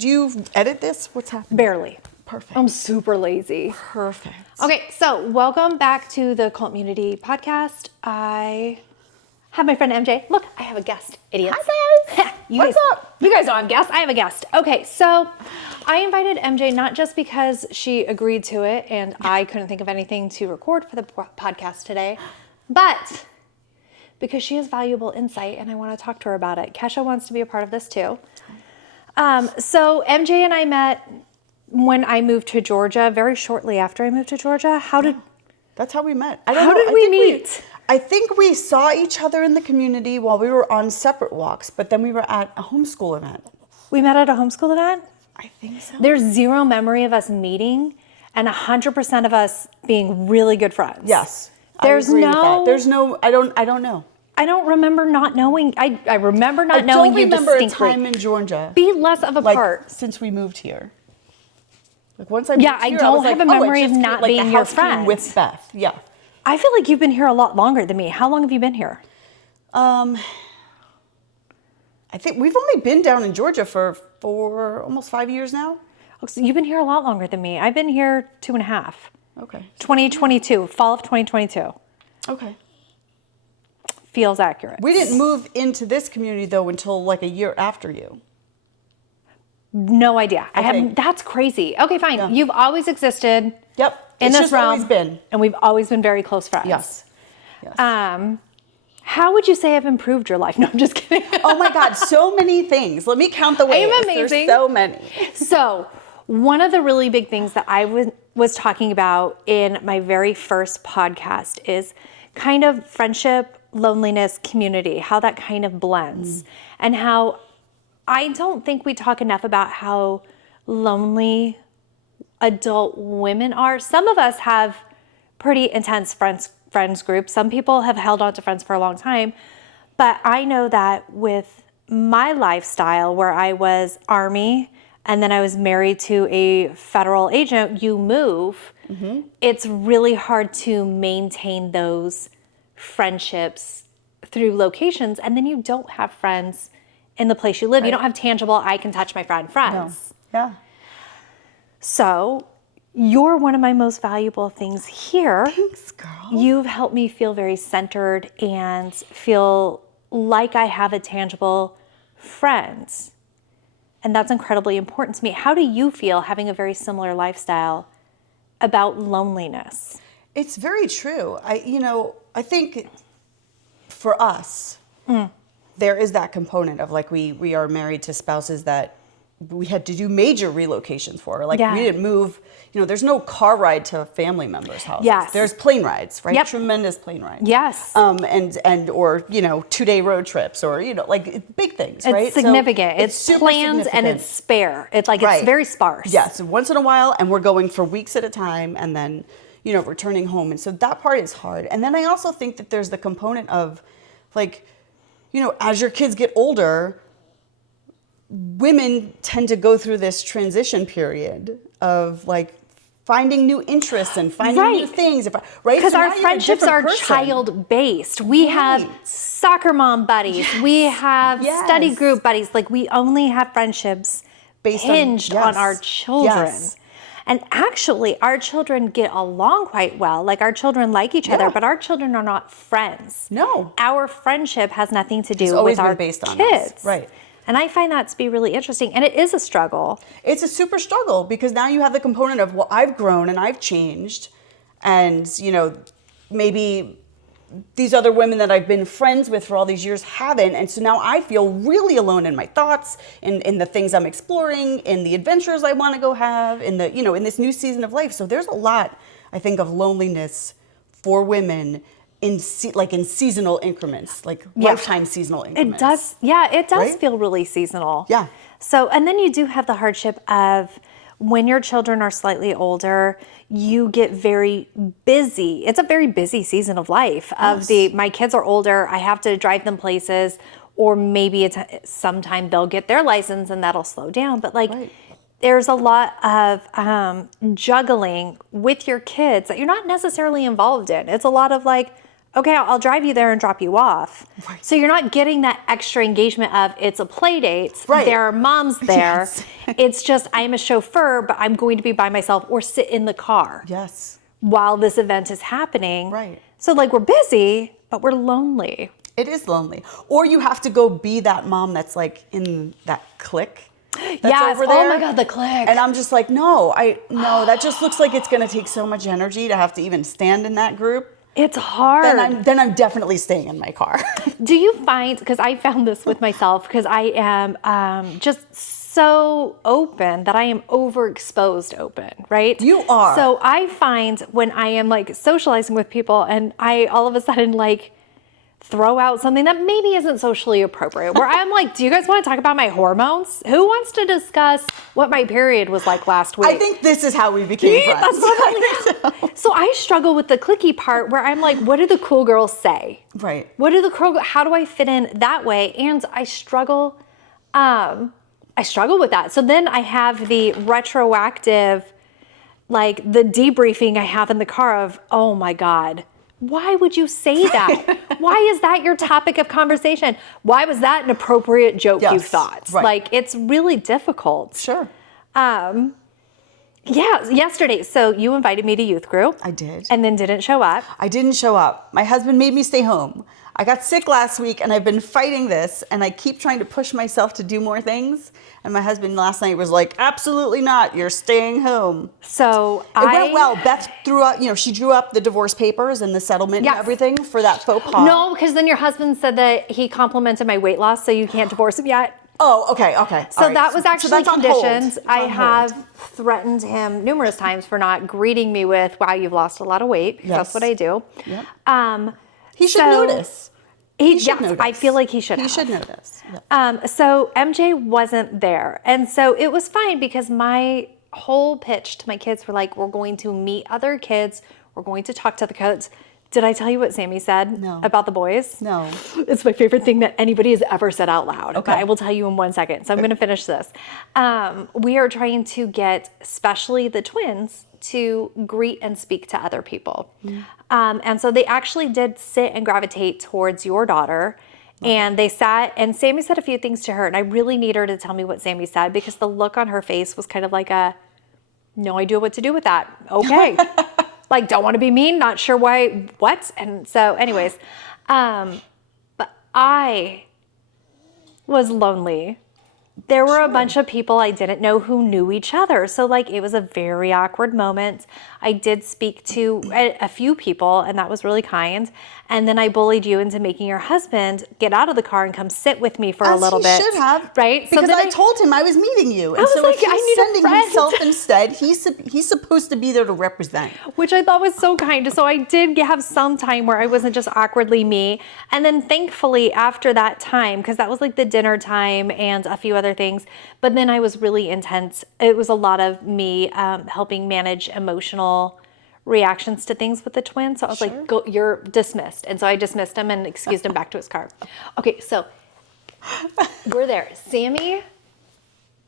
Do you edit this? What's happening? Barely. Perfect. I'm super lazy. Perfect. Okay, so welcome back to the Community Podcast. I have my friend MJ. Look, I have a guest. Idiots. Hi guys. What's up? You guys don't have guests. I have a guest. Okay, so I invited MJ not just because she agreed to it and I couldn't think of anything to record for the podcast today, but because she has valuable insight and I want to talk to her about it. Kesha wants to be a part of this too. So MJ and I met when I moved to Georgia, very shortly after I moved to Georgia. That's how we met. How did we meet? I think we saw each other in the community while we were on separate walks, but then we were at a homeschool event. We met at a homeschool event? I think so. There's zero memory of us meeting and 100% of us being really good friends. Yes. There's I agree with no, that. There's no, I don't know. I don't remember not knowing. I remember not knowing you distinctly. I don't remember a time in Georgia. Be less of a part. Since we moved here. Like once I moved here, I don't have a memory of not being your friend. With Beth, yeah. I feel like you've been here a lot longer than me. How long have you been here? I think we've only been down in Georgia for almost 5 years now. Oh, so you've been here a lot longer than me. I've been here 2.5. Okay. 2022, fall of 2022. Okay. Feels accurate. We didn't move into this community though until like a year after you. No idea. That's crazy. Okay, fine. Yeah. You've always existed. Yep. In this realm. Always been. And we've always been very close friends. Yes. How would you say I've improved your life? No, I'm just kidding. Oh my God, so many things. Let me count the ways. I'm amazing. There's so many. So one of the really big things that I was talking about in my very first podcast is kind of friendship, loneliness, community, how that kind of blends, and how I don't think we talk enough about how lonely adult women are. Some of us have pretty intense friends groups. Some people have held on to friends for a long time. But I know that with my lifestyle, where I was Army and then I was married to a federal agent, you move, it's really hard to maintain those friendships through locations. And then you don't have friends in the place you live. Right. You don't have tangible, I can touch my friends. No. Yeah. So you're one of my most valuable things here. Thanks, girl. You've helped me feel very centered and feel like I have a tangible friend. And that's incredibly important to me. How do you feel having a very similar lifestyle about loneliness? It's very true. I think for us, there is that component of like we are married to spouses that we had to do major relocations for. Like we didn't move, there's no car ride to family members' houses. Yes. There's plane rides, right? Yep. Tremendous plane rides. Yes. Or 2-day road trips or, like big things, right? It's significant. So it's planned and it's spare. It's like, it's very sparse. Yes. Once in a while, and we're going for weeks at a time and then, returning home. And so that part is hard. And then I also think that there's the component of like, as your kids get older, women tend to go through this transition period of like finding new interests and finding new things, right? Because our friendships are child-based. We have soccer mom buddies. We have study group buddies. Like we only have friendships hinged on our children. Yes. And actually, our children get along quite well. Like our children like each other, but our children are not friends. No. Our friendship has nothing to do with our kids. On us. Right. And I find that to be really interesting. And it is a struggle. It's a super struggle because now you have the component of, well, I've grown and I've changed. And, maybe these other women that I've been friends with for all these years haven't. And so now I feel really alone in my thoughts, in the things I'm exploring, in the adventures I want to go have, in the, in this new season of life. So there's a lot, I think, of loneliness for women in seasonal increments, like lifetime seasonal increments. It does feel really seasonal. Yeah. So, and then you do have the hardship of when your children are slightly older, you get very busy. It's a very busy season of life. My kids are older, I have to drive them places, or maybe sometime they'll get their license and that'll slow down. But there's a lot of juggling with your kids that you're not necessarily involved in. It's a lot of like, okay, I'll drive you there and drop you off. Right. So you're not getting that extra engagement of it's a play date. Right. There are moms there. Yes. It's just I'm a chauffeur, but I'm going to be by myself or sit in the car Yes. while this event is happening. Right. So like we're busy, but we're lonely. It is lonely. Or you have to go be that mom that's like in that clique. Yes. Over there. Oh my God, the clique. And I'm just like, no, that just looks like it's going to take so much energy to have to even stand in that group. It's hard. Then I'm definitely staying in my car. Do you find, because I found this with myself, because I am just so open that I am overexposed open, right? You are. So I find when I am like socializing with people and I all of a sudden like throw out something that maybe isn't socially appropriate, where I'm like, do you guys want to talk about my hormones? Who wants to discuss what my period was like last week? I think this is how we became friends. That's probably so I struggle with the cliquey part where I'm like, what do the cool girls say? Right. How do I fit in that way? And I struggle with that. So then I have the retroactive, like the debriefing I have in the car of, oh my God, why would you say that? Why is that your topic of conversation? Why was that an appropriate joke you thought? Right. Like it's really difficult. Sure. Yeah, yesterday. So you invited me to youth group. I did. And then didn't show up. I didn't show up. My husband made me stay home. I got sick last week and I've been fighting this and I keep trying to push myself to do more things. And my husband last night was like, absolutely not. You're staying home. So It went well. Beth threw up, she drew up the divorce papers and the settlement Yes. and everything for that faux pas. No, because then your husband said that he complimented my weight loss, so you can't divorce him yet. Oh, okay. So that was actually that's on hold. conditioned. It's I on have hold. threatened him numerous times for not greeting me with, wow, you've lost a lot of weight, because that's Yes. what I do. Yep. He should so- notice. Yes, notice. I feel like he should have. He should notice. Yep. So MJ wasn't there. And so it was fine because my whole pitch to my kids were like, we're going to meet other kids. We're going to talk to the kids. Did I tell you what Sammy said No. about the boys? No. It's my favorite thing that anybody has ever said out loud. Okay. But I will tell you in 1 second. So I'm going to finish this. We are trying to get, especially the twins, to greet and speak to other people. And so they actually did sit and gravitate towards your daughter. And they sat, and Sammy said a few things to her. And I really need her to tell me what Sammy said because the look on her face was kind of like no idea what to do with that. Okay. Like, don't want to be mean, not sure why, what? And so anyways, but I was lonely. There were a bunch of people I didn't know who knew each other. So like, it was a very awkward moment. I did speak to a few people and that was really kind. And then I bullied you into making your husband get out of the car and come sit with me for a little bit. As he should have. Right? Because then I told him I was meeting you. And was so like, if he's I need a sending friend. himself instead, he's supposed to be there to represent. Which I thought was so kind. So I did have some time where I wasn't just awkwardly me. And then thankfully after that time, because that was like the dinner time and a few other things, but then I was really intense. It was a lot of me helping manage emotional reactions to things with the twins. So I was like, go, you're dismissed. And so I dismissed him and excused him back to his car. Okay, so we're there. Sammy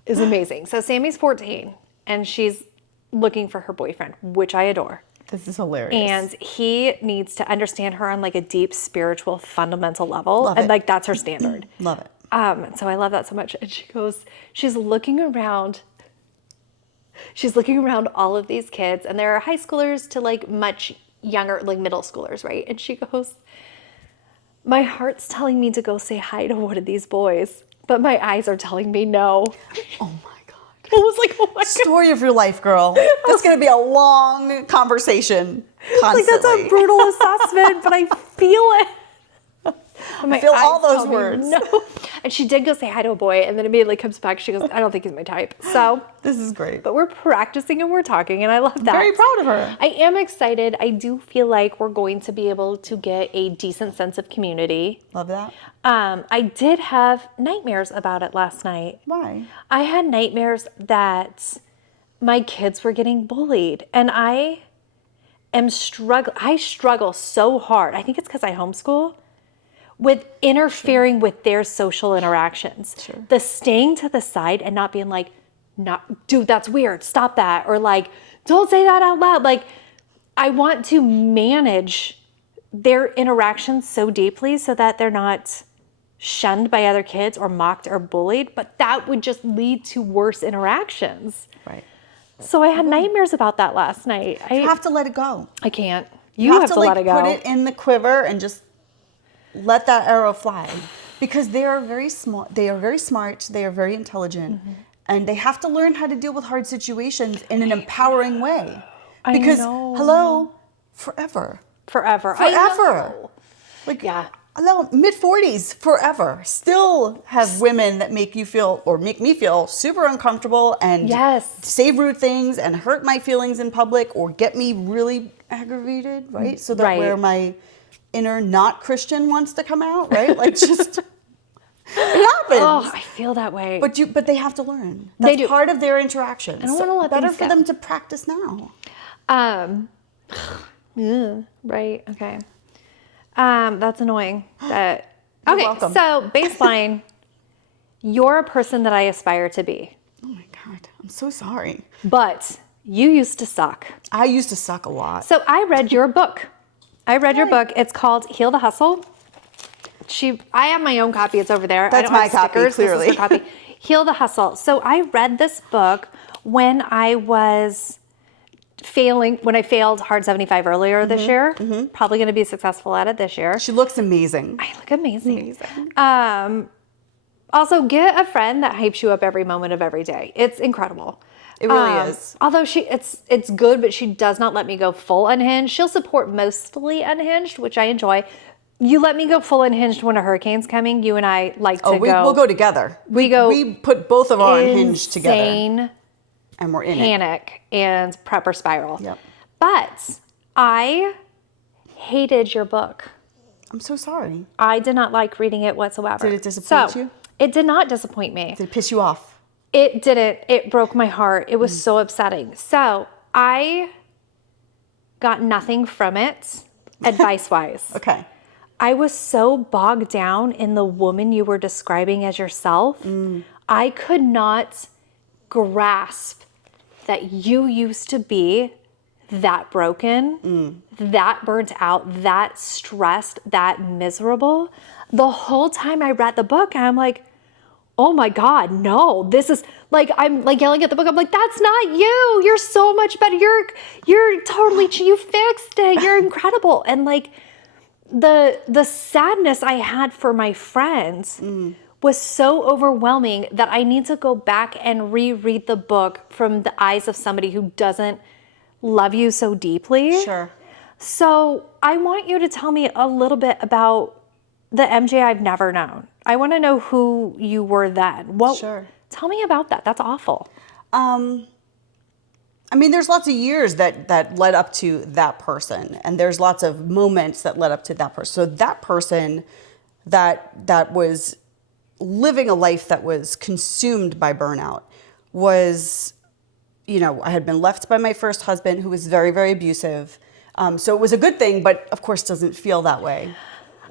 is amazing. So Sammy's 14 and she's looking for her boyfriend, which I adore. This is hilarious. And he needs to understand her on like a deep spiritual fundamental level. Love and it. like that's her standard. Love it. So I love that so much. And she's looking around all of these kids and there are high schoolers to like much younger, like middle schoolers, right? And she goes, my heart's telling me to go say hi to one of these boys, but my eyes are telling me no. Oh my God. I was like, oh my God. Story of your life, girl. That's going to be a long conversation. Constantly. Like that's a brutal assessment, but I feel it. I feel all those words. No. And she did go say hi to a boy and then immediately comes back. She goes, I don't think he's my type. So This is great. but we're practicing and we're talking and I love that. Very proud of her. I am excited. I do feel like we're going to be able to get a decent sense of community. Love that. I did have nightmares about it last night. Why? I had nightmares that my kids were getting bullied and I struggle so hard. I think it's because I homeschool with interfering with their social interactions. Sure. The staying to the side and not being like, dude, that's weird. Stop that. Or like, don't say that out loud. Like, I want to manage their interactions so deeply so that they're not shunned by other kids or mocked or bullied, but that would just lead to worse interactions. Right. So I had nightmares about that last night. You have to let it go. I can't. You have to like let it go. put it in the quiver and just let that arrow fly, because they are very smart. They are very smart. They are very intelligent, and they have to learn how to deal with hard situations in an empowering way. Because hello, forever. I know. Like, yeah. Hello, mid-40s, forever. Still have women that make you feel, or make me feel, super uncomfortable and say rude things and hurt my feelings in public or get me really aggravated, right? So that where my inner not Christian wants to come out, right? Like, just, it happens. Oh, I feel that way. But they have to learn. That's they do. part of their interactions. I don't want to let better things for go. them to practice now. Right, okay. That's annoying. Okay, welcome. so baseline, you're a person that I aspire to be. Oh my God, I'm so sorry. But you used to suck. I used to suck a lot. So I read your book. Your book. It's called Heal the Hustle. I have my own copy. It's over there. That's I don't my have copy, stickers. clearly. This is her copy. Heal the Hustle. So I read this book when I was when I failed Hard 75 earlier this year. Probably going to be successful at it this year. She looks amazing. I look amazing. Also, get a friend that hypes you up every moment of every day. It's incredible. It really is. Although it's good, but she does not let me go full unhinged. She'll support mostly unhinged, which I enjoy. You let me go full unhinged when a hurricane's coming. You and I like to go. We'll go together. We put both of our unhinged together. Insane and we're in panic and prepper spiral. Yep. But I hated your book. I'm so sorry. I did not like reading it whatsoever. Did it disappoint you? It did not disappoint me. Did it piss you off? It didn't. It broke my heart. It was so upsetting. So I got nothing from it, advice-wise. Okay. I was so bogged down in the woman you were describing as yourself. I could not grasp that you used to be that broken, that burnt out, that stressed, that miserable. The whole time I read the book, I'm like, oh my God, no, this is like, I'm like yelling at the book. I'm like, that's not you. You're so much better. You're totally, you fixed it. You're incredible. And like the sadness I had for my friends was so overwhelming that I need to go back and reread the book from the eyes of somebody who doesn't love you so deeply. Sure. So I want you to tell me a little bit about the MJ I've never known. I want to know who you were then. Sure. Tell me about that. That's awful. I mean, there's lots of years that led up to that person, and there's lots of moments that led up to that person. So that person that was living a life that was consumed by burnout was, I had been left by my first husband, who was very, very abusive. So it was a good thing, but of course doesn't feel that way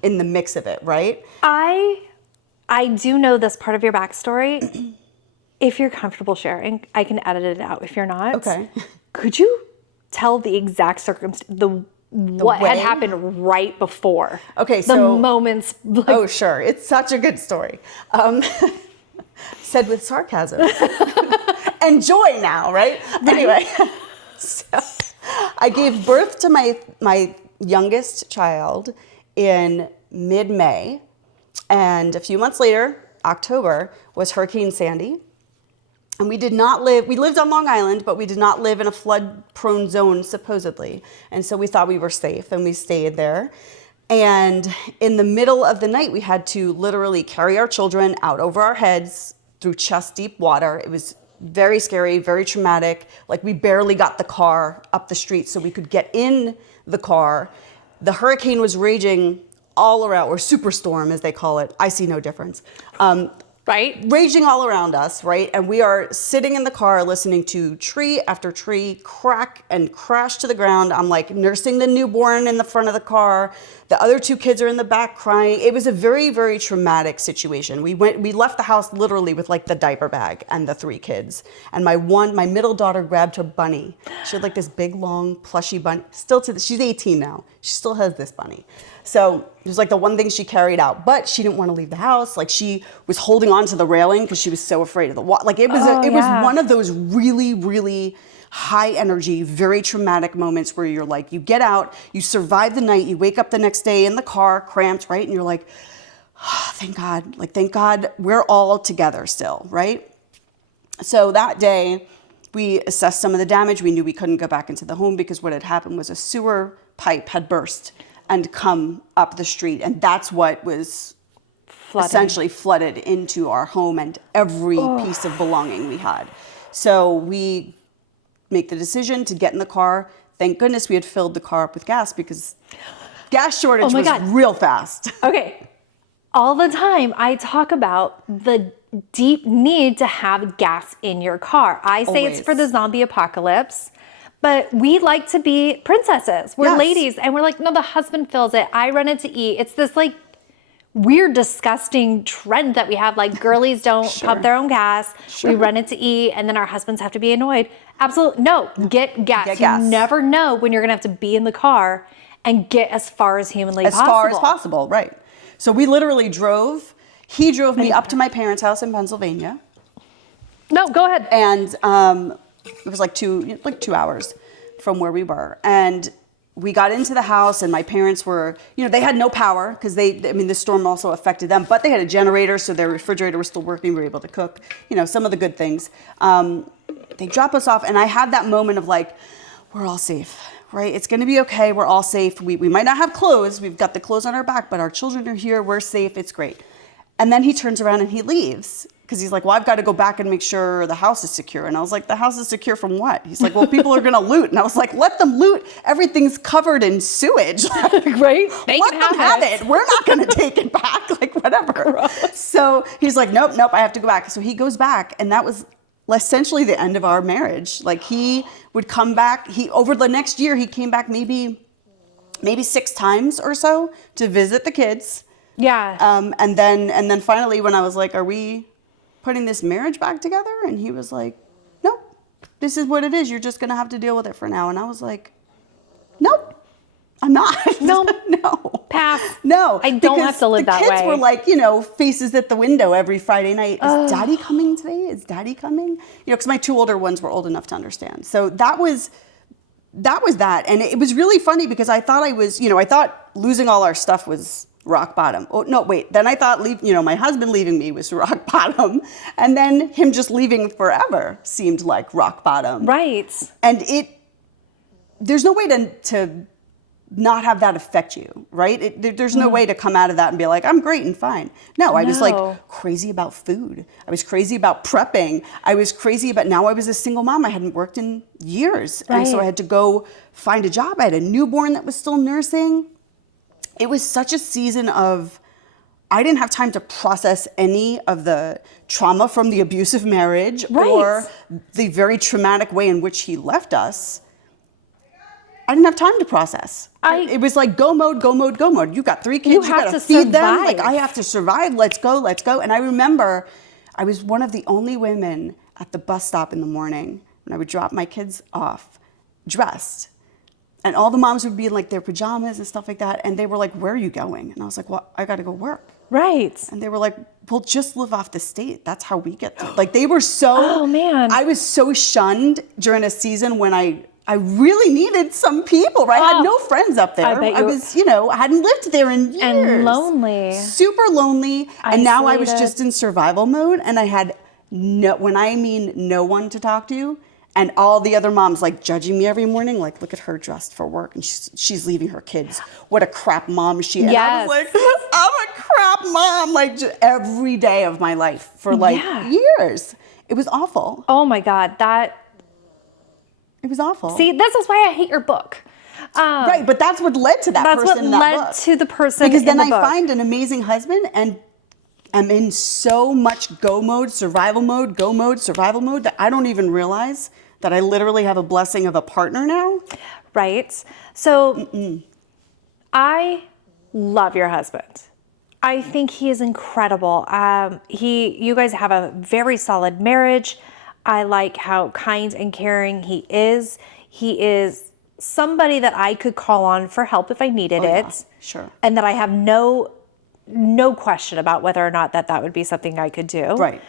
in the mix of it, right? I do know this part of your backstory. If you're comfortable sharing, I can edit it out. If you're not, okay. Could you tell the exact circumstance, what had happened right before? Okay, the moments. Like, oh, sure. It's such a good story. Said with sarcasm. And joy now, right? Anyway, so I gave birth to my youngest child in mid-May. And a few months later, October, was Hurricane Sandy. And we lived on Long Island, but we did not live in a flood-prone zone, supposedly. And so we thought we were safe, and we stayed there. And in the middle of the night, we had to literally carry our children out over our heads through chest-deep water. It was very scary, very traumatic. Like, we barely got the car up the street so we could get in the car. The hurricane was raging all around, or superstorm, as they call it. I see no difference. Right? Raging all around us, right? And we are sitting in the car listening to tree after tree crack and crash to the ground. I'm like nursing the newborn in the front of the car. The other two kids are in the back crying. It was a very, very traumatic situation. We left the house literally with like the diaper bag and the three kids. And my middle daughter grabbed her bunny. She had like this big, long, plushy bunny. She's 18 now. She still has this bunny. So it was like the one thing she carried out, but she didn't want to leave the house. Like she was holding on to the railing because she was so afraid of the water. Like it was one of those really, really high energy, very traumatic moments where you're like, you get out, you survive the night, you wake up the next day in the car, cramped, right? And you're like, oh, thank God we're all together still, right? So that day, we assessed some of the damage. We knew we couldn't go back into the home because what had happened was a sewer pipe had burst and come up the street. And that's what was essentially flooded into our home and every piece of belonging we had. So we make the decision to get in the car. Thank goodness we had filled the car up with gas because gas shortage was real fast. Okay. All the time I talk about the deep need to have gas in your car. I say it's for the zombie apocalypse, but we like to be princesses. We're ladies and we're like, no, the husband fills it. I run it to eat. It's this like weird, disgusting trend that we have. Like girlies don't pump their own gas. We run it to eat and then our husbands have to be annoyed. Absolutely. No, get gas. You never know when you're going to have to be in the car and get as far as humanly possible. As far as possible, right. So we literally drove. He drove me up to my parents' house in Pennsylvania. No, go ahead. And it was like 2 hours from where we were. And we got into the house and my parents were, they had no power because the storm also affected them, but they had a generator, so their refrigerator was still working. We were able to cook, some of the good things. They drop us off and I had that moment of like, we're all safe. Right? It's going to be okay. We're all safe. We might not have clothes. We've got the clothes on our back, but our children are here. We're safe. It's great. And then he turns around and he leaves because he's like, well, I've got to go back and make sure the house is secure. And I was like, the house is secure from what? He's like, well, people are going to loot. And I was like, let them loot. Everything's covered in sewage. Right? Let them have it. We're not going to take it back. Like, whatever. Gross. So he's like, nope, I have to go back. So he goes back. And that was essentially the end of our marriage. Like he would come back. Over the next year, he came back maybe 6 times or so to visit the kids. Yeah. And then finally when I was like, are we putting this marriage back together? And he was like, no, this is what it is. You're just going to have to deal with it for now. And I was like, nope, I'm not. No. No. Pass. No. I don't have to live that way. The kids were like, faces at the window every Friday night. Is Daddy coming today? Is Daddy coming? Because my 2 older ones were old enough to understand. So that was that. And it was really funny because I thought I thought losing all our stuff was rock bottom. Oh, no, wait. Then I thought, my husband leaving me was rock bottom. And then him just leaving forever seemed like rock bottom. Right. And there's no way to not have that affect you, right? There's no way to come out of that and be like, I'm great and fine. No, I was like crazy about food. I was crazy about prepping. I was crazy about, now I was a single mom. I hadn't worked in years. Right. And so I had to go find a job. I had a newborn that was still nursing. It was such a season of, I didn't have time to process any of the trauma from the abusive marriage or the very traumatic way in which he left us. I didn't have time to process. It was like go mode, go mode, go mode. You've got 3 kids, you got to feed them. Like I have to survive. Let's go. And I remember I was one of the only women at the bus stop in the morning when I would drop my kids off, dressed. And all the moms would be in like their pajamas and stuff like that. And they were like, where are you going? And I was like, well, I got to go work. Right. And they were like, well, just live off the state. That's how we get to. Like they were so, oh man, I was so shunned during a season when I really needed some people, right? I had no friends up there. I was, I hadn't lived there in years. And lonely. Super lonely. Isolated. And now I was just in survival mode and I had no one to talk to. And all the other moms like judging me every morning, like, look at her dressed for work and she's leaving her kids. What a crap mom she is. Yes. I was like, I'm a crap mom, like just every day of my life for like years. It was awful. Oh my God, it was awful. See, this is why I hate your book. Right, but that's what led to that person in that book. That's what led to the person in the book. Because then I find an amazing husband and I'm in so much go mode, survival mode, that I don't even realize that I literally have a blessing of a partner now. Right. So I love your husband. I think he is incredible. You guys have a very solid marriage. I like how kind and caring he is. He is somebody that I could call on for help if I needed it. Yeah, sure. And that I have no question about whether or not that would be something I could do. Right.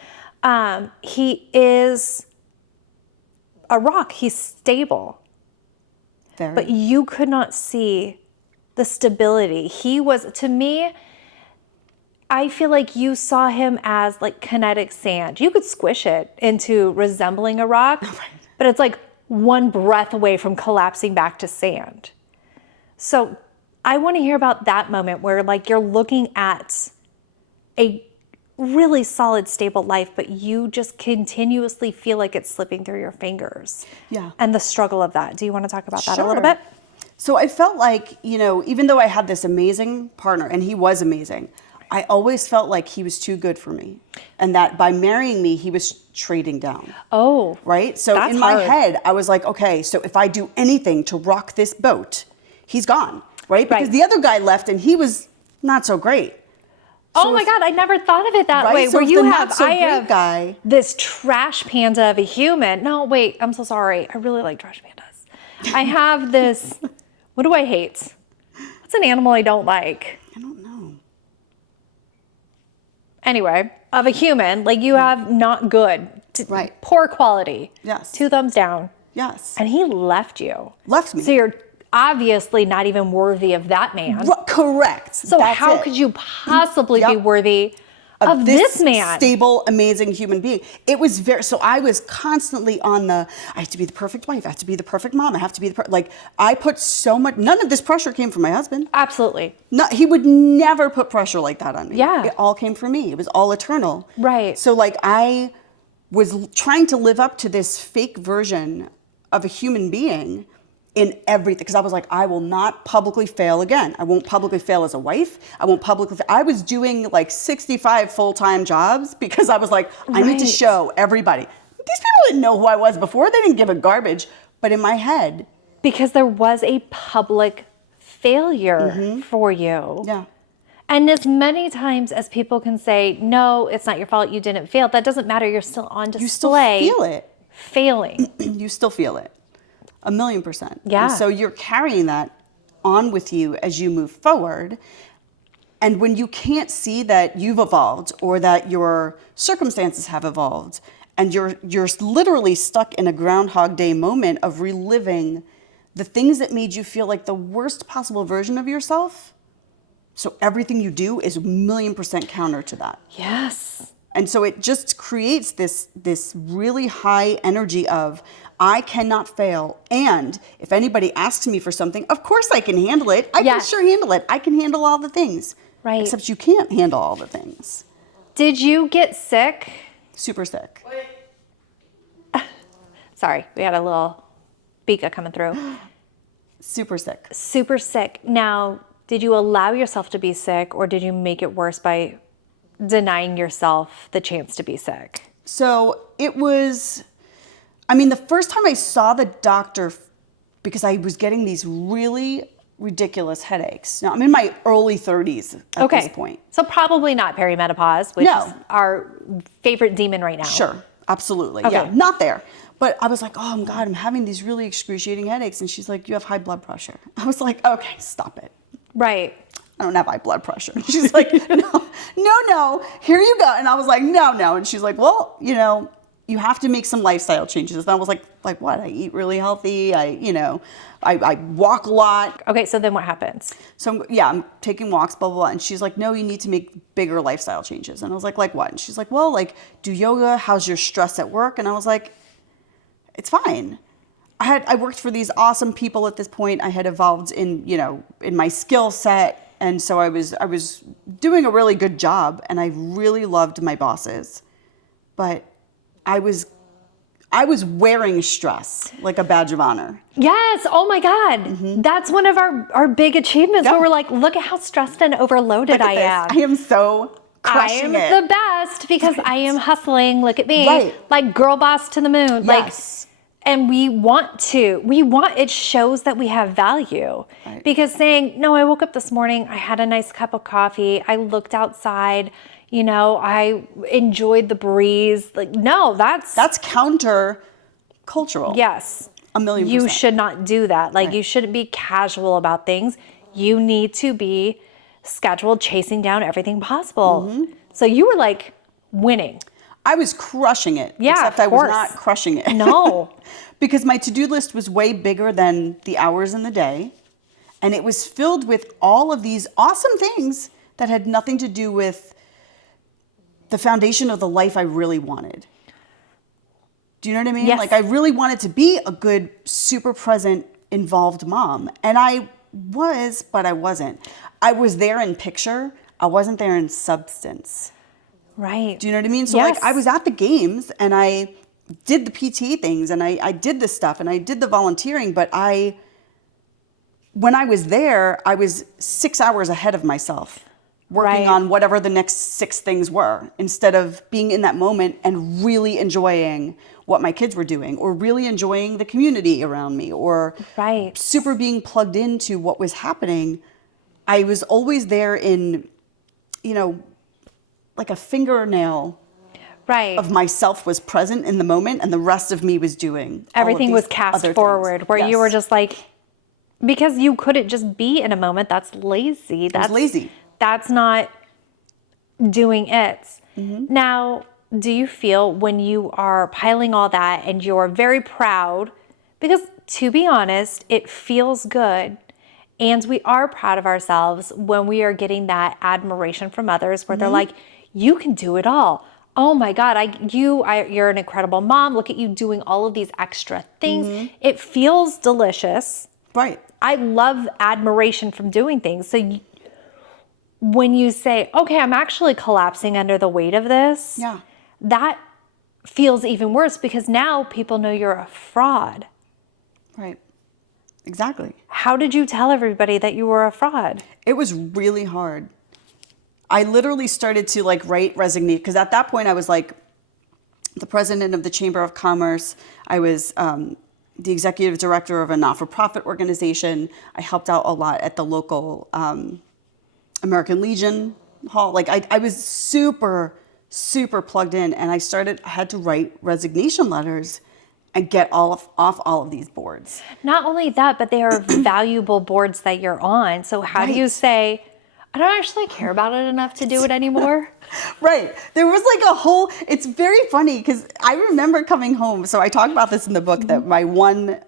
He is a rock. He's stable. Very. But you could not see the stability. He was, to me, I feel like you saw him as like kinetic sand. You could squish it into resembling a rock, but it's like one breath away from collapsing back to sand. So I want to hear about that moment where like you're looking at a really solid, stable life, but you just continuously feel like it's slipping through your fingers. Yeah. And the struggle of that. Do you want to talk about that a Sure. little bit? So I felt like, even though I had this amazing partner, and he was amazing, I always felt like he was too good for me. And that by marrying me, he was trading down. Oh. Right? So that's in my hard. head, I was like, okay, so if I do anything to rock this boat, he's gone. Right? Because the other guy left and he was not so great. Oh my God, I never thought of it that Right? way. So Where if you the have, not so I great have guy, this trash panda of a human. No, wait, I'm so sorry. I really like trash pandas. I have this, what do I hate? What's an animal I don't like? I don't know. Anyway, of a human, like you have not good, Right. poor quality. Yes. 2 thumbs down. Yes. And he left you. Left me. So you're obviously not even worthy of that man. Correct. So That's how it. could you possibly be Yep. worthy of this man? Stable, amazing human being. It was so I was constantly on I have to be the perfect wife. I have to be the perfect mom. I have to be I put so much, none of this pressure came from my husband. Absolutely. No, he would never put pressure like that on me. Yeah. It all came from me. It was all eternal. Right. So I was trying to live up to this fake version of a human being in everything, because I was like, I will not publicly fail again. I won't publicly fail as a wife. I won't publicly I was doing like 65 full-time jobs because I was like, I need to Right. show everybody. These people didn't know who I was before. They didn't give a garbage. But in my head, Because there was a public failure for you. yeah. And as many times as people can say, no, it's not your fault, you didn't fail, that doesn't matter. You're still on display. You still feel it. Failing. You still feel it. 1,000,000%. Yeah. And so you're carrying that on with you as you move forward. And when you can't see that you've evolved or that your circumstances have evolved, and you're literally stuck in a Groundhog Day moment of reliving the things that made you feel like the worst possible version of yourself. So everything you do is 1,000,000% counter to that. Yes. And so it just creates this really high energy of, I cannot fail. And if anybody asks me for something, of course I can handle it. I Yes. can sure handle it. I can handle all the things. Right. Except you can't handle all the things. Did you get sick? Super sick. Sorry, we had a little Bika coming through. Super sick. Super sick. Now, did you allow yourself to be sick, or did you make it worse by denying yourself the chance to be sick? So it was, the first time I saw the doctor, because I was getting these really ridiculous headaches. Now, I'm in my early 30s at this point. So probably not perimenopause, which No. is our favorite demon right now. Sure, absolutely. Okay. Yeah, not there. But I was like, oh, God, I'm having these really excruciating headaches. And she's like, you have high blood pressure. I was like, okay, stop it. Right. I don't have high blood pressure. She's like, no, here you go. And I was like, no. And she's like, well, you have to make some lifestyle changes. And I was like what? I eat really healthy. I walk a lot. Okay, so then what happens? So yeah, I'm taking walks, blah, blah, blah. And she's like, no, you need to make bigger lifestyle changes. And I was like what? And she's like, well, do yoga. How's your stress at work? And I was like, it's fine. I worked for these awesome people at this point. I had evolved in my skill set. And so I was doing a really good job, and I really loved my bosses. But I was wearing stress like a badge of honor. Yes. Oh my God. That's one of our big achievements where we're like, look at how stressed and overloaded I am. I am so crushing I am it. the best because I am hustling. Look at me. Right. Like girl boss to the moon. Yes. And it shows that we have value. Right. Because saying, no, I woke up this morning, I had a nice cup of coffee, I looked outside, I enjoyed the breeze. Like, no, that's counter cultural. yes. 1,000,000%. You should not do that. Like, Right. you shouldn't be casual about things. You need to be scheduled, chasing down everything possible. Mm-hmm. So you were like winning. I was crushing it. Yeah, except of I was course. not crushing it. No. Because my to-do list was way bigger than the hours in the day. And it was filled with all of these awesome things that had nothing to do with the foundation of the life I really wanted. Do you know what I mean? Yes. Like, I really wanted to be a good, super present, involved mom. And I was, but I wasn't. I was there in picture. I wasn't there in substance. Right. Do you know what I mean? So Yes. like, I was at the games and I did the PT things and I did this stuff and I did the volunteering, but when I was there, I was 6 hours ahead of myself, working Right. on whatever the next 6 things were, instead of being in that moment and really enjoying what my kids were doing, or really enjoying the community around me, or Right. super being plugged into what was happening. I was always there in, like a fingernail Right. of myself was present in the moment, and the rest of me was doing all of Everything these was cast other forward, things. where you were Yes. just like, because you couldn't just be in a moment. That's lazy. That's lazy. That's not doing it. Mm-hmm. Now, do you feel when you are piling all that and you're very proud, because to be honest, it feels good. And we are proud of ourselves when we are getting that admiration from others, where they're Mm-hmm. like, you can do it all. Oh my God, you're an incredible mom. Look at you doing all of these extra things. Mm-hmm. It feels delicious. Right. I love admiration from doing things. So when you say, okay, I'm actually collapsing under the weight of this, Yeah. that feels even worse, because now people know you're a fraud. Right. Exactly. How did you tell everybody that you were a fraud? It was really hard. I literally started to like write resignation, because at that point I was like the president of the Chamber of Commerce. I was the executive director of a not-for-profit organization. I helped out a lot at the local American Legion Hall. Like I was super, super plugged in, and I had to write resignation letters and get off all of these boards. Not only that, but they are valuable boards that you're on. So how do you Right. say, I don't actually care about it enough to do it anymore? Right. There was like it's very funny, because I remember coming home. So I talk about this in the book, that my one,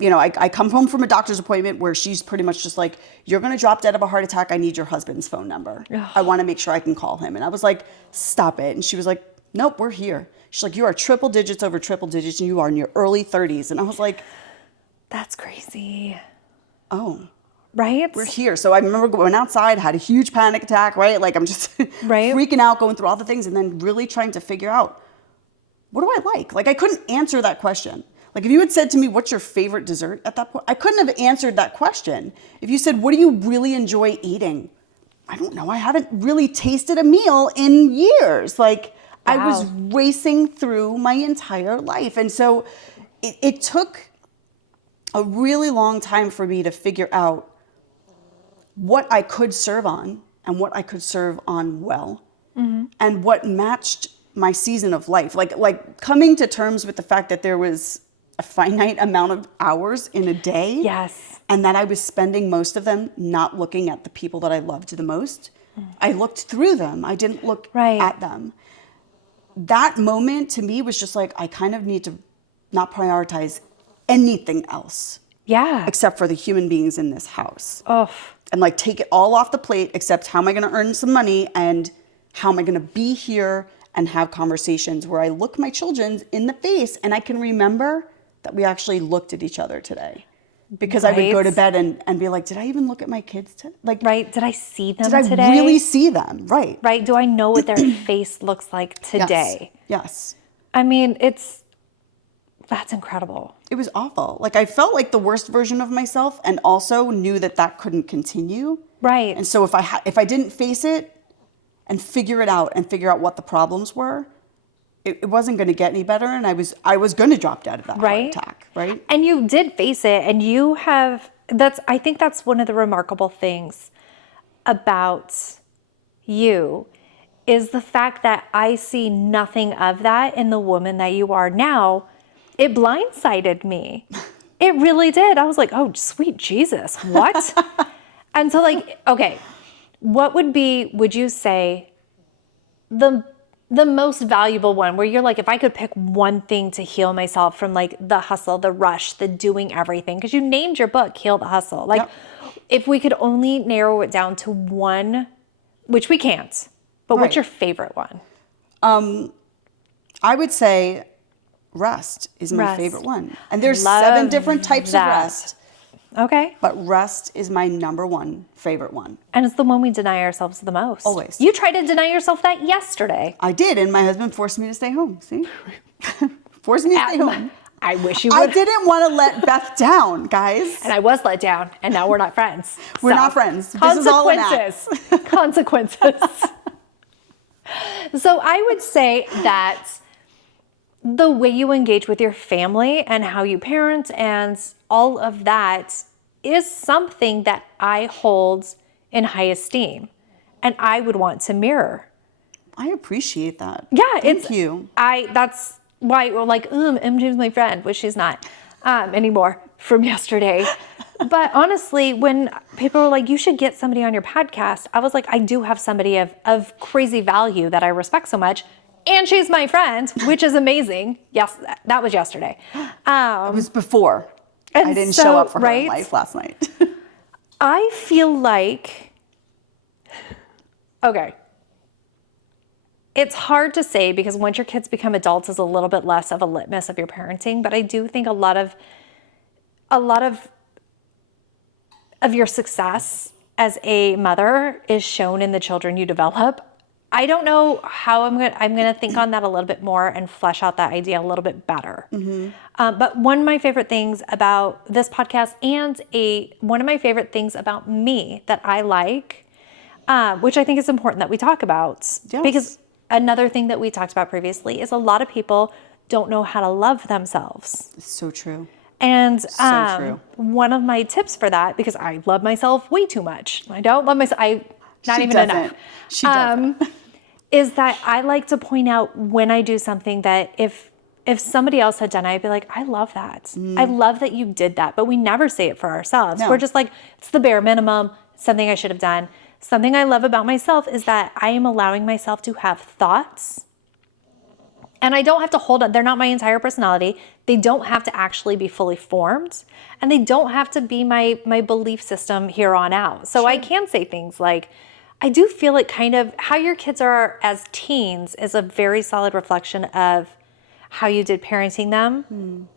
I come home from a doctor's appointment where she's pretty much just like, you're going to drop dead of a heart attack. I need your husband's phone number. I want to make sure I can call him. And I was like, stop it. And she was like, nope, we're here. She's like, you are triple digits over triple digits, and you are in your early 30s. And I was like, That's crazy. oh. Right? We're here. So I remember going outside, had a huge panic attack, right? Like I'm just Right. freaking out, going through all the things, and then really trying to figure out, what do I like? Like I couldn't answer that question. Like if you had said to me, what's your favorite dessert at that point? I couldn't have answered that question. If you said, what do you really enjoy eating? I don't know. I haven't really tasted a meal in years. Like I was Wow. racing through my entire life. And so it took a really long time for me to figure out what I could serve on, and what I could serve on well, and what matched my season of life. Like coming to terms with the fact that there was a finite amount of hours in a day. Yes. And that I was spending most of them not looking at the people that I loved the most. I looked through them. I didn't look Right. at them. That moment to me was just like, I kind of need to not prioritize anything else Yeah. except for the human beings in this house. Oh, And like take it all off the plate, except how am I going to earn some money, and how am I going to be here and have conversations where I look my children in the face and I can remember that we actually looked at each other today. Because I would go Right. to bed and be like, did I even look at my kids today? Like, right. Did I see them did I today? really see them? Right. Right. Do I know what their face looks like today? Yes. I mean, that's incredible. It was awful. Like I felt like the worst version of myself, and also knew that that couldn't continue. Right. And so if I didn't face it and figure it out and figure out what the problems were, it wasn't going to get any better, and I was going to drop dead of that Right. heart attack, right? And you did face it, and I think that's one of the remarkable things about you, is the fact that I see nothing of that in the woman that you are now. It blindsided me. It really did. I was like, oh, sweet Jesus, what? And so like, okay, what would you say the most valuable one where you're like, if I could pick one thing to heal myself from like the hustle, the rush, the doing everything, because you named your book, Heal the Hustle. Like if we could only narrow it down to one, which we can't, but what's your favorite one? I would say rest is my favorite one. And there's 7 different types of rest. Okay. But rest is my number 1 favorite one. And it's the one we deny ourselves the most. Always. You tried to deny yourself that yesterday. I did, and my husband forced me to stay home. See? Forced me to stay home. I wish you would. I didn't want to let Beth down, guys. And I was let down, and now we're not friends. We're not friends. This is all an act. Consequences. So I would say that the way you engage with your family and how you parent and all of that is something that I hold in high esteem and I would want to mirror. I appreciate that. Yeah. Thank you. That's why we're like, MJ's my friend, which she's not anymore from yesterday. But honestly, when people were like, you should get somebody on your podcast, I was like, I do have somebody of crazy value that I respect so much. And she's my friend, which is amazing. Yes, that was yesterday. It was before. I didn't show up for her in life last night. I feel like, okay, it's hard to say because once your kids become adults is a little bit less of a litmus of your parenting, but I do think a lot of your success as a mother is shown in the children you develop. I don't know how I'm gonna think on that a little bit more and flesh out that idea a little bit better. Mm-hmm. But one of my favorite things about this podcast and one of my favorite things about me that I like, which I think is important that we talk about, because another thing that we talked about previously is a lot of people don't know how to love themselves. It's so true. And so true. One of my tips for that, because I love myself way too much. I don't love myself. Not even enough. She doesn't. Is that I like to point out when I do something that if somebody else had done it, I'd be like, I love that. I love that you did that. But we never say it for ourselves. No. We're just like, it's the bare minimum. It's something I should have done. Something I love about myself is that I am allowing myself to have thoughts. And I don't have to hold on. They're not my entire personality. They don't have to actually be fully formed. And they don't have to be my belief system here on out. So I can say things like, I do feel like kind of how your kids are as teens is a very solid reflection of how you did parenting them.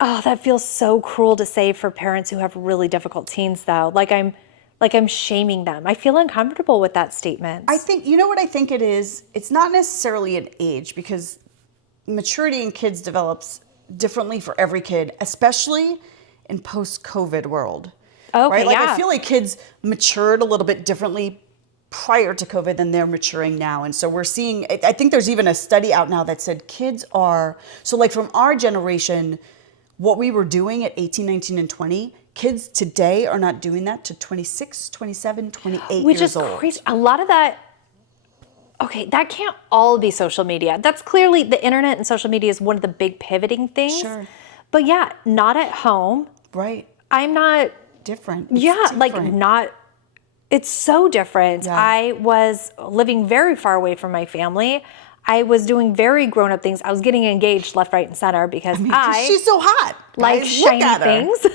Oh, that feels so cruel to say for parents who have really difficult teens though. Like I'm shaming them. I feel uncomfortable with that statement. I think, you know what I think it is? It's not necessarily an age because maturity in kids develops differently for every kid, especially in post-COVID world. Okay, right? Like I feel like kids matured a little bit differently prior to COVID than they're maturing now. And so we're seeing, I think there's even a study out now that said kids are, so like from our generation, what we were doing at 18, 19, and 20, kids today are not doing that to 26, 27, 28 years old. Which is crazy. A lot of that, okay, that can't all be social media. That's clearly, the internet and social media is one of the big pivoting things. Sure. But yeah, not at home. Right. I'm not. Different. It's so different. Yeah. I was living very far away from my family. I was doing very grown-up things. I was getting engaged left, right, and center because she's so hot. Like Guys, shiny things.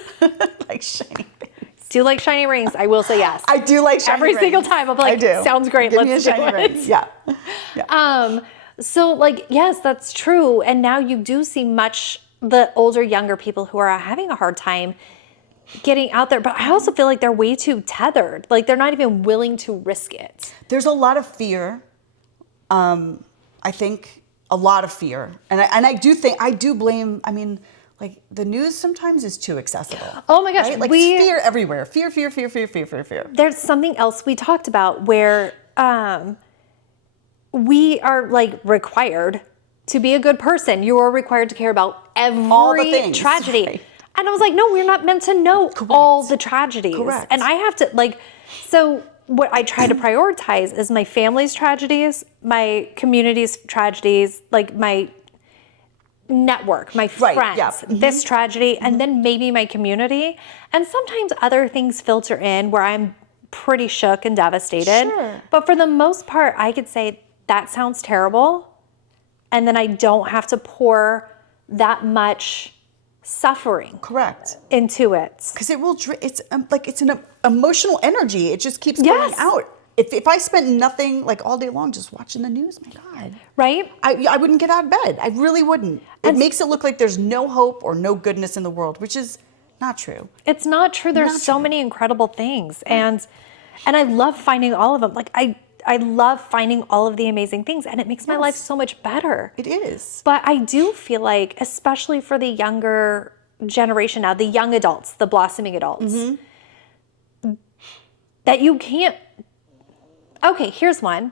Like shiny things. Do you like shiny rings? I will say yes. I do like shiny rings. Every single time. I'm like, I do. Sounds great. Give me Let's a do shiny it. ring. Yeah. So like, yes, that's true. And now you do see the older, younger people who are having a hard time getting out there. But I also feel like they're way too tethered. Like they're not even willing to risk it. There's a lot of fear. I think a lot of fear. And I do blame, like the news sometimes is too accessible. Oh my gosh. Right? Like fear everywhere. Fear. There's something else we talked about where we are like required to be a good person. You are required to care about all the every things, tragedy. right. And I was like, no, we're not meant to know all the tragedies. Correct. And I have to so what I try to prioritize is my family's tragedies, my community's tragedies, like network, my Right, friends, yeah. this tragedy, and then maybe my community. And sometimes other things filter in where I'm pretty shook and devastated. Sure. But for the most part, I could say that sounds terrible. And then I don't have to pour that much suffering Correct. into it. Because it will, it's like, it's an emotional energy. It just keeps going Yes. out. If I spent nothing like all day long just watching the news, my God. Right? I wouldn't get out of bed. I really wouldn't. It makes it look like there's no hope or no goodness in the world, which is not true. It's not true. There's Not so true. many incredible things. And I love finding all of them. Like I love finding all of the amazing things, and it makes my life so much better. It is. But I do feel like, especially for the younger generation now, the young adults, the blossoming adults, that you can't, okay, here's one.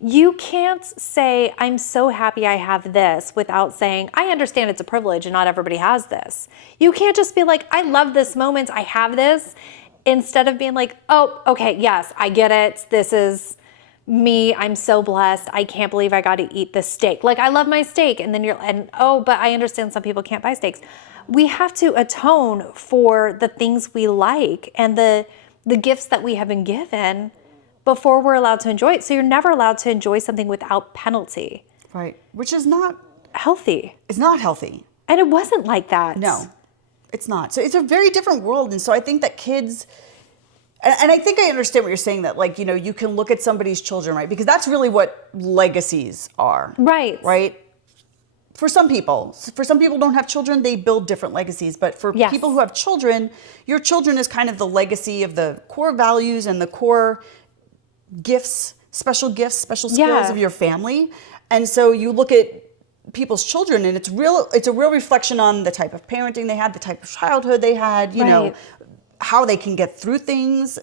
You can't say, I'm so happy I have this without saying, I understand it's a privilege and not everybody has this. You can't just be like, I love this moment, I have this, instead of being like, oh, okay, yes, I get it. This is me. I'm so blessed. I can't believe I got to eat this steak. Like, I love my steak. And then but I understand some people can't buy steaks. We have to atone for the things we like and the gifts that we have been given before we're allowed to enjoy it. So you're never allowed to enjoy something without penalty. Right. Which is not Healthy. It's not healthy. And it wasn't like that. No, it's not. So it's a very different world. And so I think that kids, and I think I understand what you're saying, that like, you can look at somebody's children, right? Because that's really what legacies are. Right. Right? For some people don't have children, they build different legacies. But for Yes. people who have children, your children is kind of the legacy of the core values and the core gifts, special skills Yeah. of your family. And so you look at people's children, and it's a real reflection on the type of parenting they had, the type of childhood they had, Right. how they can get through things.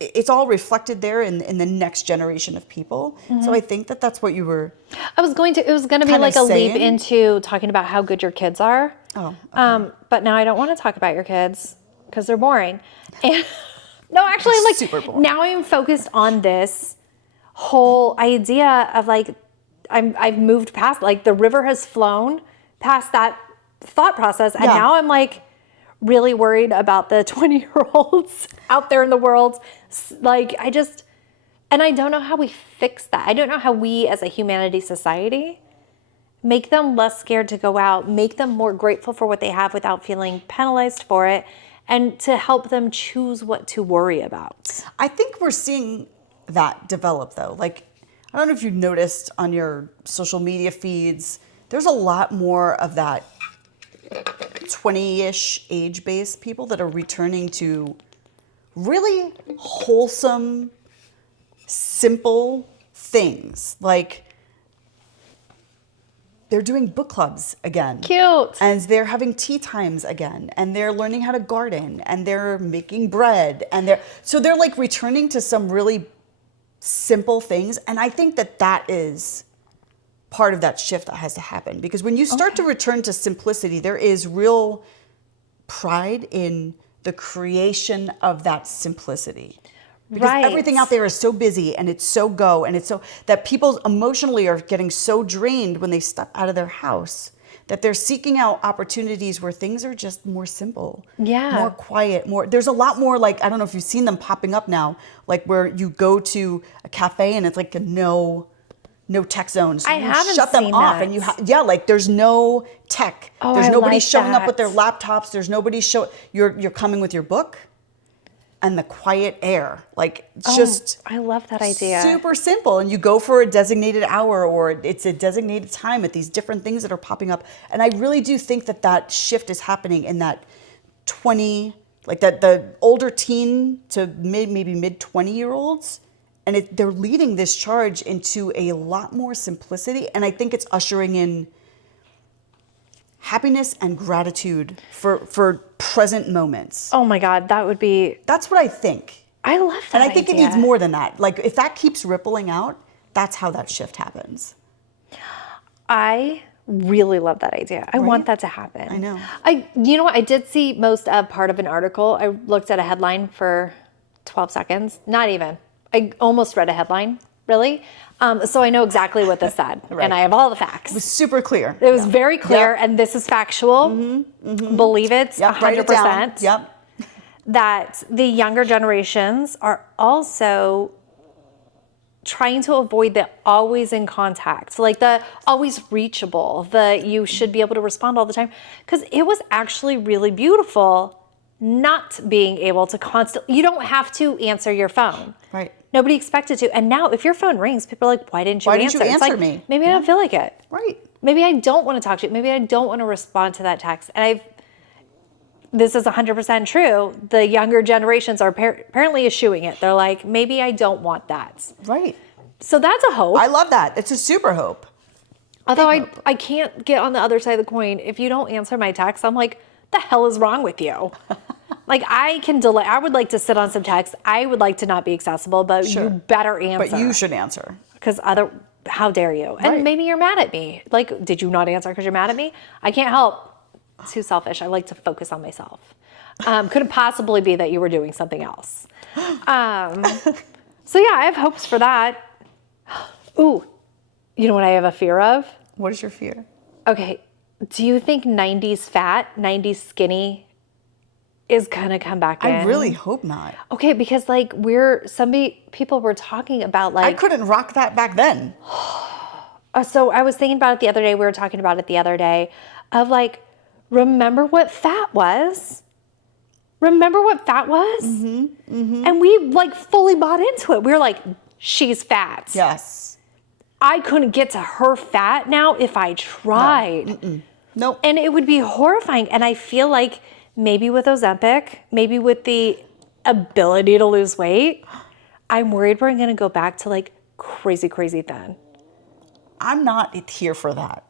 It's all reflected there in the next generation of people. So I think that that's what you were. It was going to be Kind of like a leap saying. into talking about how good your kids are. Oh, okay. But now I don't want to talk about your kids because they're boring. And no, actually, like Super boring. now I'm focused on this whole idea of like I've moved past, like the river has flown past that thought process, and Yeah. now I'm like really worried about the 20-year-olds out there in the world. Like and I don't know how we fix that. I don't know how we as a humanity society make them less scared to go out, make them more grateful for what they have without feeling penalized for it, and to help them choose what to worry about. I think we're seeing that develop, though. Like, I don't know if you've noticed on your social media feeds, there's a lot more of that 20-ish age-based people that are returning to really wholesome, simple things. Like, they're doing book clubs again. Cute. And they're having tea times again. And they're learning how to garden. And they're making bread. And they're like returning to some really simple things. And I think that is part of that shift that has to happen. Because when you start to return to simplicity, there is real pride in the creation of that simplicity. Because Right. everything out there is so busy and it's so go, and it's so that people emotionally are getting so drained when they step out of their house that they're seeking out opportunities where things are just more simple, Yeah. more quiet, there's a lot more, like, I don't know if you've seen them popping up now, like where you go to a cafe and it's like a no tech zones. I You haven't shut them seen off that. and like there's no tech. Oh, There's I nobody like showing up with that. their laptops. There's nobody you're coming with your book and the quiet air. Like, just I love that idea. super simple. And you go for a designated hour or it's a designated time at these different things that are popping up. And I really do think that shift is happening in that 20, like that the older teen to maybe mid 20-year-olds. And they're leading this charge into a lot more simplicity. And I think it's ushering in happiness and gratitude for present moments. Oh my God, that would be, That's what I think. I love that And I think idea. it needs more than that. Like, if that keeps rippling out, that's how that shift happens. I really love that idea. I want that to happen. I know. You know what? I did see most of part of an article. I looked at a headline for 12 seconds. Not even. I almost read a headline really? So I know exactly what this said, Right. and I have all the facts. It was super clear. It was very clear, and this is factual. Believe it, Yep, write it 100%. down. Yep. That the younger generations are also trying to avoid the always in contact, like the always reachable, the you should be able to respond all the time. Because it was actually really beautiful not being able to constantly, you don't have to answer your phone. Right. Nobody expected to. And now if your phone rings, people are like, why didn't you answer? Why didn't you It's answer like, me? Maybe I don't feel like it. Right. Maybe I don't want to talk to you. Maybe I don't want to respond to that text. And this is 100% true. The younger generations are apparently eschewing it. They're like, maybe I don't want that. Right. So that's a hope. I love that. It's a super hope. Although I can't get on the other side of the coin. If you don't answer my text, I'm like, the hell is wrong with you? Like I can delay. I would like to sit on some text. I would like to not be accessible, but Sure. you better answer. But you should answer. Because how dare you? And Right. maybe you're mad at me. Like, did you not answer because you're mad at me? I can't help. It's too selfish. I like to focus on myself. Couldn't possibly be that you were doing something else. So yeah, I have hopes for that. Ooh, you know what I have a fear of? What is your fear? Okay, do you think 90s fat, 90s skinny is gonna come back in? I really hope not. Okay, because like people were talking about like. I couldn't rock that back then. So I was thinking about it the other day. We were talking about it the other day of like, remember what fat was? Remember what fat was? And we like fully bought into it. We were like, she's fat. Yes. I couldn't get to her fat now if I tried. Nope. And it would be horrifying. And I feel like maybe with Ozempic, maybe with the ability to lose weight, I'm worried we're going to go back to like crazy, crazy thin. I'm not here for that.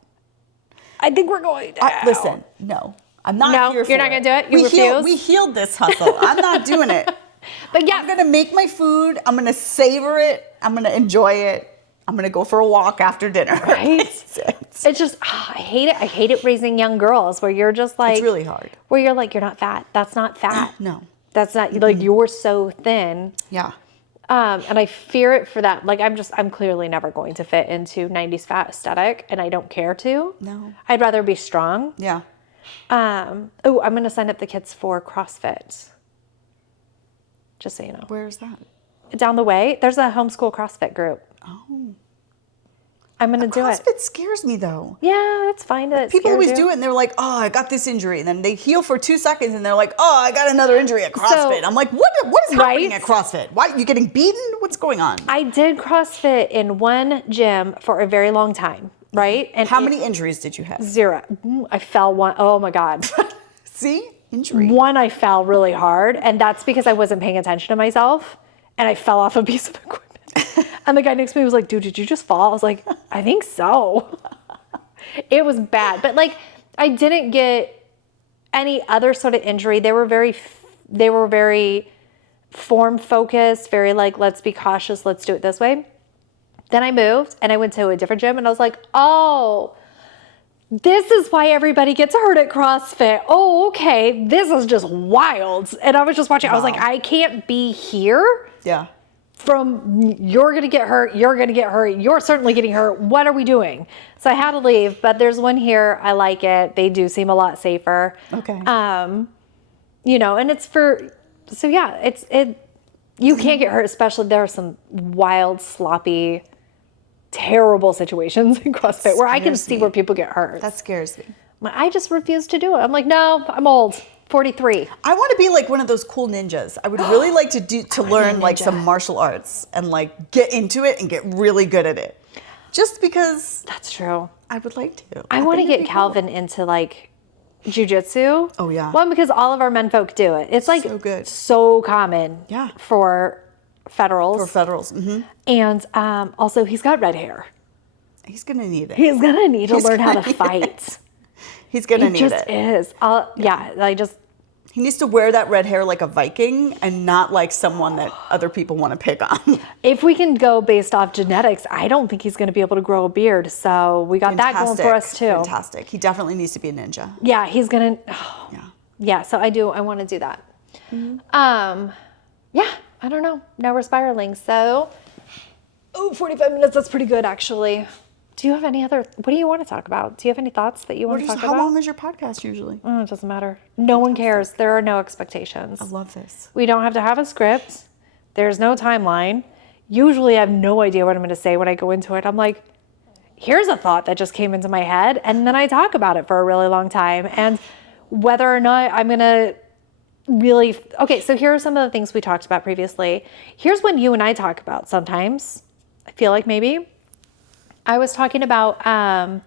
I think we're going to. Listen, no. I'm not No, here for it. you're not gonna do it? You refuse? We healed this hustle. I'm not doing it. But yeah, I'm going to make my food. I'm going to savor it. I'm going to enjoy it. I'm going to go for a walk after dinner. Right? It's just, I hate it. I hate it raising young girls where you're just like. It's really hard. Where you're like, you're not fat. That's not fat. No. That's not, like, you're so thin. Yeah. And I fear it for that. Like, I'm clearly never going to fit into 90s fat aesthetic, and I don't care to. No. I'd rather be strong. Yeah. I'm going to sign up the kids for CrossFit. Just so you know. Where is that? Down the way, there's a homeschool CrossFit group. Oh. I'm going to do it. CrossFit scares me though. Yeah, that's fine. People always do it and they're like, oh, I got this injury. And then they heal for 2 seconds and they're like, oh, I got another injury at CrossFit. I'm like, what is happening at CrossFit? Why, you getting beaten? What's going on? I did CrossFit in one gym for a very long time, right? And how many injuries did you have? 0. I fell one. Oh my God. See? Injury. One, I fell really hard. And that's because I wasn't paying attention to myself. And I fell off a piece of equipment. And the guy next to me was like, dude, did you just fall? I was like, I think so. It was bad. But like, I didn't get any other sort of injury. They were very form focused, very like, let's be cautious. Let's do it this way. Then I moved and I went to a different gym and I was like, oh, this is why everybody gets hurt at CrossFit. Oh, okay. This is just wild. And I was just watching. Wow. I was like, I can't be here. Yeah. From you're going to get hurt, you're going to get hurt, you're certainly getting hurt. What are we doing? So I had to leave, but there's one here. I like it. They do seem a lot safer. Okay. You know, and it's so yeah, you can't get hurt, especially there are some wild, sloppy, terrible situations in CrossFit where I can see where people get hurt. That scares me. I just refuse to do it. I'm like, no, I'm old. 43. I want to be like one of those cool ninjas. I would really like to learn like some martial arts and like get into it and get really good at it. Just because that's true. I would like to. I want to get Calvin into like jujitsu. Oh yeah. One, because all of our men folk do it. It's like so good. So common. Yeah. For federals. Mm-hmm. And also he's got red hair. He's gonna need it. He's gonna need to learn how to fight. He's gonna need it. He just is. Yeah. He needs to wear that red hair like a Viking and not like someone that other people want to pick on. If we can go based off genetics, I don't think he's going to be able to grow a beard. So we got that going for us too. Fantastic. He definitely needs to be a ninja. Yeah, he's going to. Yeah, so I want to do that. Mm-hmm. Yeah, I don't know. Now we're spiraling. So, Oh, 45 minutes. That's pretty good, actually. Do you have any other, what do you want to talk about? Do you have any thoughts that you want to talk How about? long is your podcast usually? Oh, it doesn't matter. No one cares. There are no expectations. I love this. We don't have to have a script. There's no timeline. Usually I have no idea what I'm going to say when I go into it. I'm like, here's a thought that just came into my head. And then I talk about it for a really long time. And whether or not I'm going to really, okay, so here are some of the things we talked about previously. Here's when you and I talk about sometimes. I feel like maybe I was talking about how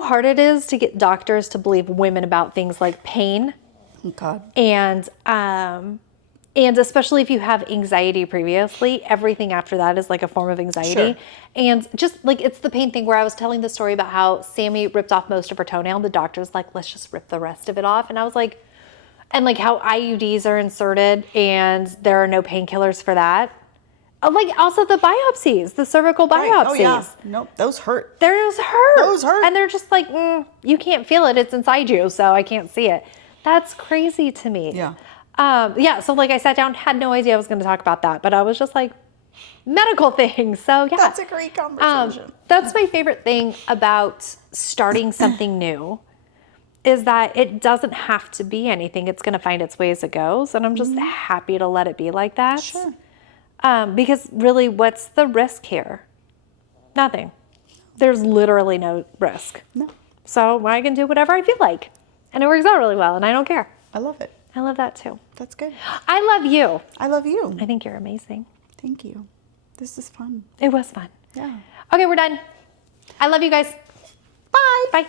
hard it is to get doctors to believe women about things like pain. Oh, God. And especially if you have anxiety previously, everything after that is like a form of anxiety. Sure. And just like, it's the pain thing where I was telling the story about how Sammy ripped off most of her toenail. And the doctor's like, let's just rip the rest of it off. And I was like, and like how IUDs are inserted and there are no painkillers for that. Like also the biopsies, the cervical biopsies. Right. Oh, yeah. Nope. Those hurt. Those hurt. Those hurt. And they're just like, you can't feel it. It's inside you, so I can't see it. That's crazy to me. Yeah. So like I sat down, had no idea I was going to talk about that, but I was just like, medical things. So yeah. That's a great conversation. That's my favorite thing about starting something new is that it doesn't have to be anything. It's going to find its way as it goes. And I'm just happy to let it be like that. Sure. Because really, what's the risk here? Nothing. There's literally no risk. No. So I can do whatever I feel like. And it works out really well, and I don't care. I love it. I love that too. That's good. I love you. I love you. I think you're amazing. Thank you. This is fun. It was fun. Yeah. Okay, we're done. I love you guys. Bye. Bye.